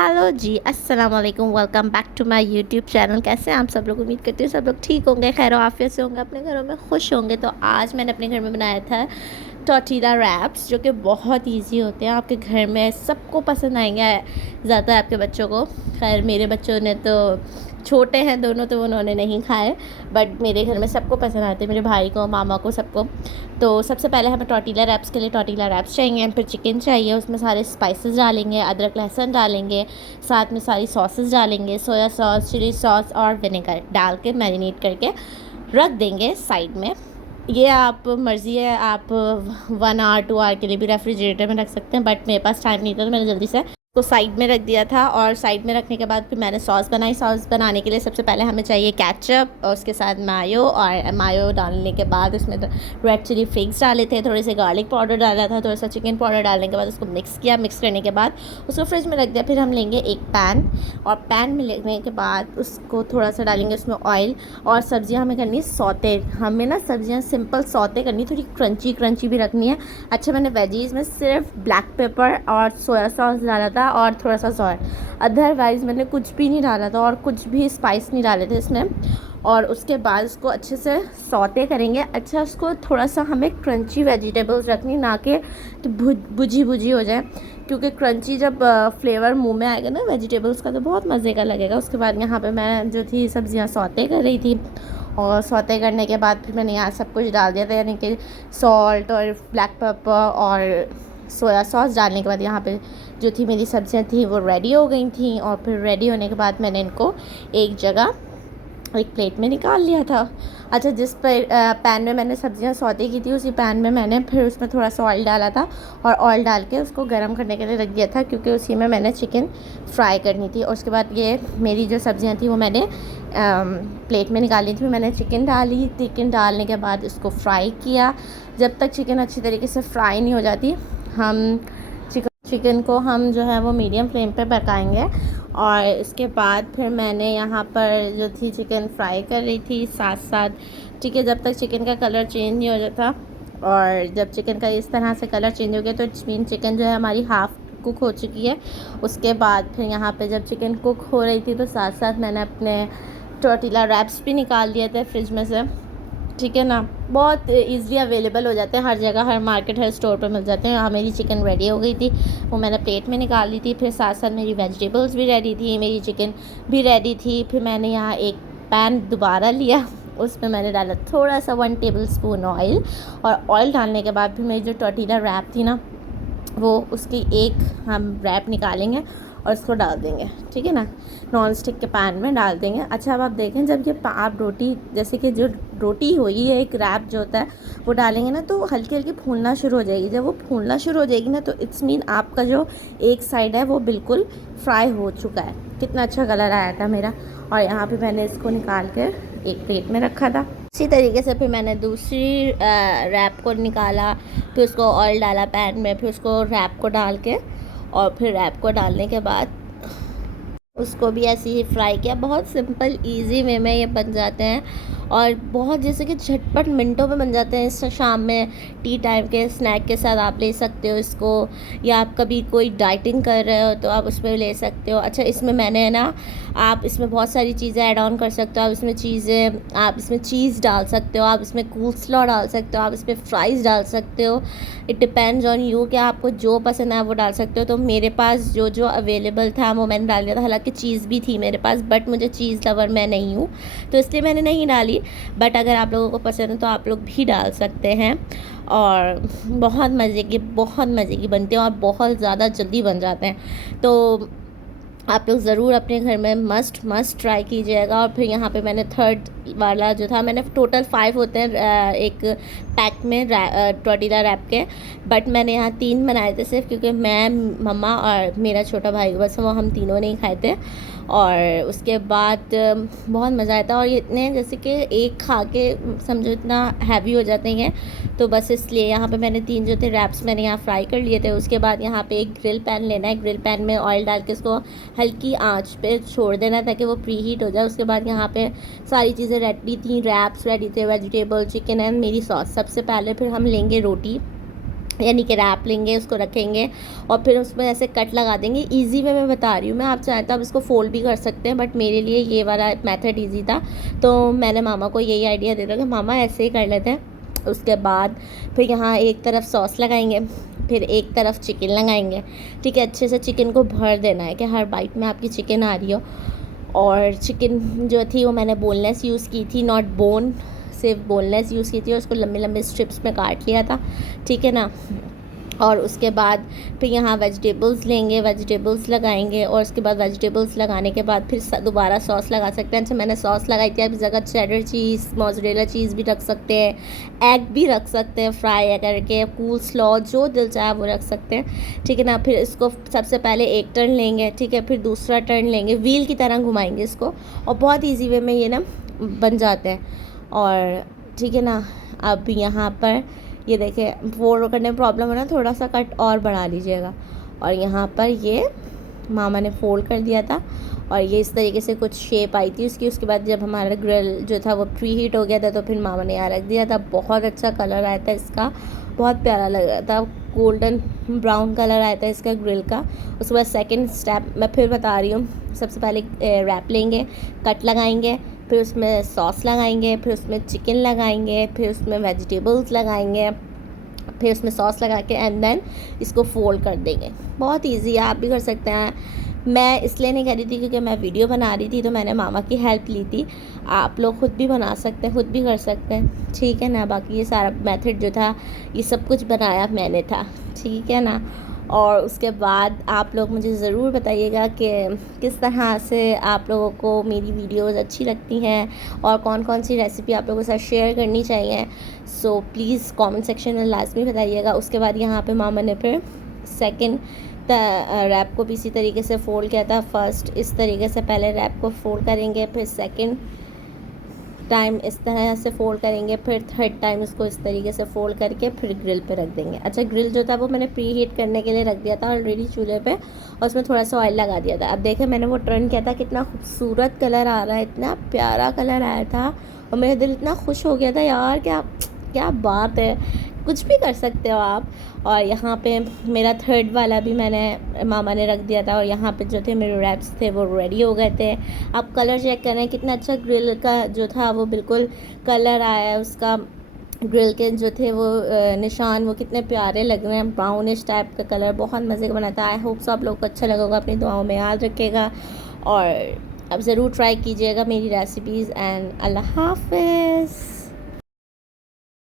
Hello ji, अस्सलाम वालेकुम। Welcome back to my YouTube channel. कैसे हैं आप सब लोग? उम्मीद करती हूँ सब लोग ठीक होंगे, खैर आफियत से होंगे, अपने घरों में खुश होंगे। तो आज मैंने अपने घर में बनाया था टॉर्टिला रैप्स, जो कि बहुत इजी होते हैं। आपके घर में सबको पसंद आएंगे, ज़्यादा आपके बच्चों को। खैर मेरे बच्चों ने तो, छोटे हैं दोनों, तो उन्होंने नहीं खाए, बट मेरे घर में सबको पसंद आते हैं, मेरे भाई को, मामा को, सबको। तो सबसे पहले हमें टॉर्टिला रैप्स के लिए टॉर्टिला रैप्स चाहिए, फिर चिकन चाहिए, उसमें सारे स्पाइसेस डालेंगे, अदरक लहसुन डालेंगे, साथ में सारी सॉसेस डालेंगे, सोया सॉस, चिली सॉस और विनेगर डाल के मैरिनेट करके रख देंगे साइड में। ये आप मर्ज़ी है, आप 1 आवर 2 आवर के लिए भी रेफ्रिजरेटर में रख सकते हैं, बट मेरे पास टाइम नहीं था तो मैंने जल्दी से तो साइड में रख दिया था। और साइड में रखने के बाद फिर मैंने सॉस बनाई। सॉस बनाने के लिए सबसे पहले हमें चाहिए केचप, और उसके साथ मायो, और मायो डालने के बाद उसमें रेड चिली फ्लेक्स डाले थे, थोड़े से गार्लिक पाउडर डाला था, थोड़ा सा चिकन पाउडर डालने के बाद उसको मिक्स किया। मिक्स करने के बाद उसको फ्रिज में रख दिया। फिर हम लेंगे एक पैन, और पैन में लेने के बाद उसको थोड़ा सा डालेंगे उसमें ऑयल, और सब्जियां हमें करनी है सौते। हमें ना सब्जियां सिंपल सौते करनी, थोड़ी क्रंची क्रंची भी रखनी है। अच्छा, मैंने वेजीज़ में सिर्फ ब्लैक पेपर और सोया सॉस डाला था और थोड़ा सा सॉल्ट, अदरवाइज़ मैंने कुछ भी नहीं डाला था और कुछ भी स्पाइस नहीं डाले थे इसमें। और उसके बाद उसको अच्छे से सौते करेंगे। अच्छा, उसको थोड़ा सा हमें क्रंची वेजिटेबल्स रखनी, ना कि तो बुझी बुझी हो जाए, क्योंकि क्रंची जब फ्लेवर मुंह में आएगा ना वेजिटेबल्स का, तो बहुत मज़े का लगेगा। उसके बाद यहाँ पे मैं जो थी सब्जियाँ सौते कर रही थी, और सौते करने के बाद फिर मैंने यहाँ सब कुछ डाल दिया था, यानी कि सॉल्ट और ब्लैक पेपर और सोया सॉस डालने के बाद यहाँ पे जो थी मेरी सब्जियाँ थी वो रेडी हो गई थी। और फिर रेडी होने के बाद मैंने इनको एक जगह एक प्लेट में निकाल लिया था। अच्छा, जिस पैन में मैंने सब्जियां सौते की थी, उसी पैन में मैंने फिर उसमें थोड़ा सा ऑयल डाला था, और ऑयल डाल के उसको गर्म करने के लिए रख दिया था, क्योंकि उसी में मैंने चिकन फ्राई करनी थी। और उसके बाद ये मेरी जो सब्जियां थी वो मैंने प्लेट में निकाली थी। मैंने चिकन डाली, चिकन डालने के बाद इसको फ्राई किया। जब तक चिकन अच्छी तरीके से फ्राई नहीं हो जाती, हम चिकन को हम जो है वो मीडियम फ्लेम पे पकाएंगे। और इसके बाद फिर मैंने यहाँ पर जो थी चिकन फ्राई कर रही थी साथ साथ, ठीक है, जब तक चिकन का कलर चेंज नहीं हो जाता। और जब चिकन का इस तरह से कलर चेंज हो गया तो इट्स मीन चिकन जो है हमारी हाफ़ कुक हो चुकी है। उसके बाद फिर यहाँ पे जब चिकन कुक हो रही थी तो साथ साथ मैंने अपने टॉर्टिला रैप्स भी निकाल दिए थे फ्रिज में से, ठीक है ना। बहुत ईज़िली अवेलेबल हो जाते हैं हर जगह, हर मार्केट, हर स्टोर पर मिल जाते हैं। यहाँ मेरी चिकन रेडी हो गई थी, वो मैंने प्लेट में निकाल ली थी। फिर साथ साथ मेरी वेजिटेबल्स भी रेडी थी, मेरी चिकन भी रेडी थी। फिर मैंने यहाँ एक पैन दोबारा लिया, उसमें मैंने डाला थोड़ा सा 1 टेबलस्पून ऑयल। और ऑयल डालने के बाद फिर मेरी जो टॉर्टिला रैप थी ना, वो उसकी एक हम रैप निकालेंगे और इसको डाल देंगे, ठीक है ना, नॉन स्टिक के पैन में डाल देंगे। अच्छा, अब आप देखें, जब ये आप रोटी, जैसे कि जो रोटी हुई है, एक रैप जो होता है वो डालेंगे ना, तो हल्की हल्की फूलना शुरू हो जाएगी। जब वो फूलना शुरू हो जाएगी ना, तो इट्स मीन आपका जो एक साइड है वो बिल्कुल फ्राई हो चुका है। कितना अच्छा कलर आया था मेरा। और यहाँ पे मैंने इसको निकाल कर एक प्लेट में रखा था। इसी तरीके से फिर मैंने दूसरी रैप को निकाला, फिर उसको ऑयल डाला पैन में, फिर उसको रैप को डाल के, और फिर रैप को डालने के बाद उसको भी ऐसे ही फ्राई किया। बहुत सिंपल इजी वे में ये बन जाते हैं, और बहुत जैसे कि झटपट मिनटों में बन जाते हैं। इस शाम में टी टाइम के स्नैक के साथ आप ले सकते हो इसको, या आप कभी कोई डाइटिंग कर रहे हो तो आप उसमें ले सकते हो। अच्छा, इसमें मैंने ना, आप इसमें बहुत सारी चीज़ें ऐड ऑन कर सकते हो। आप इसमें चीज़ डाल सकते हो, आप इसमें कूल्सलॉ डाल सकते हो, आप इसमें फ्राइज़ डाल सकते हो। इट डिपेंड्स ऑन यू कि आपको जो पसंद है वो डाल सकते हो। तो मेरे पास जो जो अवेलेबल था वो मैंने डाल दिया था। हालांकि चीज़ भी थी मेरे पास, बट मुझे चीज़ लवर मैं नहीं हूँ, तो इसलिए मैंने नहीं डाली। बट अगर आप लोगों को पसंद है तो आप लोग भी डाल सकते हैं। और बहुत मज़े की बनती हैं, और बहुत ज़्यादा जल्दी बन जाते हैं। तो आप लोग ज़रूर अपने घर में मस्ट ट्राई कीजिएगा। और फिर यहाँ पे मैंने थर्ड वाला जो था, मैंने टोटल 5 होते हैं एक पैक में टॉर्टिला रैप के, बट मैंने यहाँ 3 बनाए थे सिर्फ, क्योंकि मैं, मम्मा और मेरा छोटा भाई, बस वो हम तीनों नहीं खाए थे। और उसके बाद बहुत मज़ा आया था। और ये इतने, जैसे कि एक खा के समझो इतना हैवी हो जाते हैं, तो बस इसलिए यहाँ पे मैंने 3 जो थे रैप्स मैंने यहाँ फ्राई कर लिए थे। उसके बाद यहाँ पे एक ग्रिल पैन लेना है, ग्रिल पैन में ऑयल डाल के उसको हल्की आंच पे छोड़ देना है ताकि वो प्री हीट हो जाए। उसके बाद यहाँ पे सारी चीज़ें रेडी थी, रैप्स रेडी थे, वेजिटेबल, चिकन एंड मेरी सॉस। सबसे पहले फिर हम लेंगे रोटी, यानी कि रैप लेंगे, उसको रखेंगे और फिर उसमें ऐसे कट लगा देंगे। इजी वे मैं बता रही हूँ मैं, आप चाहें तो आप इसको फोल्ड भी कर सकते हैं, बट मेरे लिए ये वाला मेथड इजी था, तो मैंने मामा को यही आइडिया दे दिया कि मामा ऐसे ही कर लेते हैं। उसके बाद फिर यहाँ एक तरफ सॉस लगाएंगे, फिर एक तरफ चिकन लगाएंगे। ठीक है, अच्छे से चिकन को भर देना है कि हर बाइट में आपकी चिकन आ रही हो। और चिकन जो थी वो मैंने बोनलेस यूज़ की थी, नॉट बोन, सिर्फ बोनलेस यूज़ की थी और उसको लंबे लंबे स्ट्रिप्स में काट लिया था। ठीक है ना। और उसके बाद फिर यहाँ वेजिटेबल्स लेंगे, वेजिटेबल्स लगाएंगे और उसके बाद वेजिटेबल्स लगाने के बाद फिर दोबारा सॉस लगा सकते हैं। अच्छा, मैंने सॉस लगाई थी, आप इस जगह चेडर चीज़, मोज़रेला चीज़ भी रख सकते हैं, एग भी रख सकते हैं फ्राई करके, कूल स्लॉ, जो दिल चाहे वो रख सकते हैं। ठीक है ना। फिर इसको सबसे पहले एक टर्न लेंगे, ठीक है, फिर दूसरा टर्न लेंगे, व्हील की तरह घुमाएंगे इसको और बहुत ईजी वे में ये ना बन जाते हैं। और ठीक है ना, अब यहाँ पर ये देखिए फोल्ड करने में प्रॉब्लम है ना, थोड़ा सा कट और बढ़ा लीजिएगा। और यहाँ पर ये मामा ने फोल्ड कर दिया था और ये इस तरीके से कुछ शेप आई थी उसकी। उसके बाद जब हमारा ग्रिल जो था वो प्री हीट हो गया था तो फिर मामा ने यहाँ रख दिया था। बहुत अच्छा कलर आया था इसका, बहुत प्यारा लग रहा था, गोल्डन ब्राउन कलर आया था इसका ग्रिल का। उसके बाद सेकंड स्टेप मैं फिर बता रही हूँ, सबसे पहले रैप लेंगे, कट लगाएंगे, फिर उसमें सॉस लगाएंगे, फिर उसमें चिकन लगाएंगे, फिर उसमें वेजिटेबल्स लगाएंगे, फिर उसमें सॉस लगा के एंड देन इसको फोल्ड कर देंगे। बहुत इजी है, आप भी कर सकते हैं। मैं इसलिए नहीं कर रही थी क्योंकि मैं वीडियो बना रही थी तो मैंने मामा की हेल्प ली थी। आप लोग खुद भी बना सकते हैं, खुद भी कर सकते हैं। ठीक है ना। बाकी ये सारा मेथड जो था ये सब कुछ बनाया मैंने था। ठीक है ना। और उसके बाद आप लोग मुझे ज़रूर बताइएगा कि किस तरह से आप लोगों को मेरी वीडियोस अच्छी लगती हैं और कौन कौन सी रेसिपी आप लोगों के साथ शेयर करनी चाहिए। सो प्लीज़ कमेंट सेक्शन में लाजमी बताइएगा। उसके बाद यहाँ पे मामा ने फिर सेकंड रैप को भी इसी तरीके से फ़ोल्ड किया था। फर्स्ट इस तरीके से पहले रैप को फ़ोल्ड करेंगे, फिर सेकंड टाइम इस तरह से फ़ोल्ड करेंगे, फिर थर्ड टाइम इसको इस तरीके से फ़ोल्ड करके फिर ग्रिल पे रख देंगे। अच्छा, ग्रिल जो था वो मैंने प्री हीट करने के लिए रख दिया था ऑलरेडी चूल्हे पे और उसमें थोड़ा सा ऑयल लगा दिया था। अब देखें मैंने वो टर्न किया था, कितना खूबसूरत कलर आ रहा है, इतना प्यारा कलर आया था और मेरा दिल इतना खुश हो गया था यार, क्या क्या बात है। कुछ भी कर सकते हो आप। और यहाँ पे मेरा थर्ड वाला भी मैंने मामा ने रख दिया था और यहाँ पे जो थे मेरे रैप्स थे वो रेडी हो गए थे। आप कलर चेक करें कितना अच्छा ग्रिल का जो था वो बिल्कुल कलर आया है उसका। ग्रिल के जो थे वो निशान वो कितने प्यारे लग रहे हैं, ब्राउनिश टाइप का कलर, बहुत मज़े का बना था। आई होप सो आप लोग को अच्छा लगेगा, अपनी दुआओं में याद रखिएगा और अब ज़रूर ट्राई कीजिएगा मेरी रेसिपीज़। एंड अल्लाह हाफ़िज़।